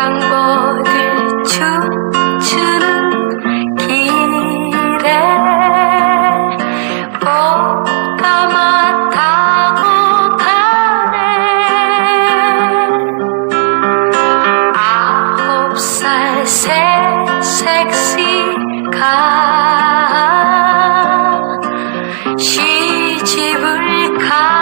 양복을 춤추는 길에 꽃다만 타고 가네. 아홉 살 새 섹시가 시집을 가.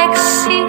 섹시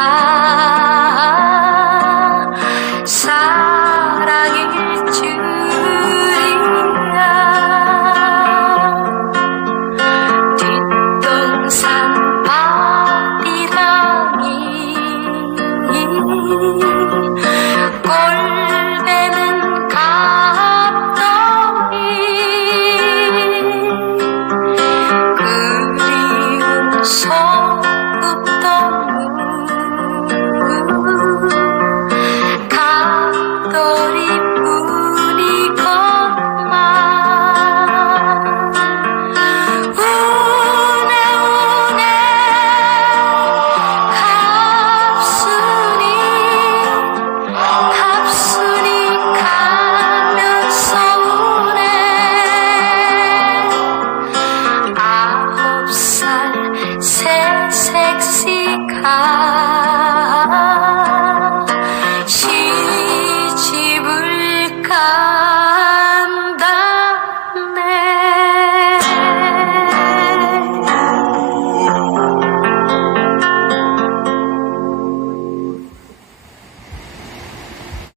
아.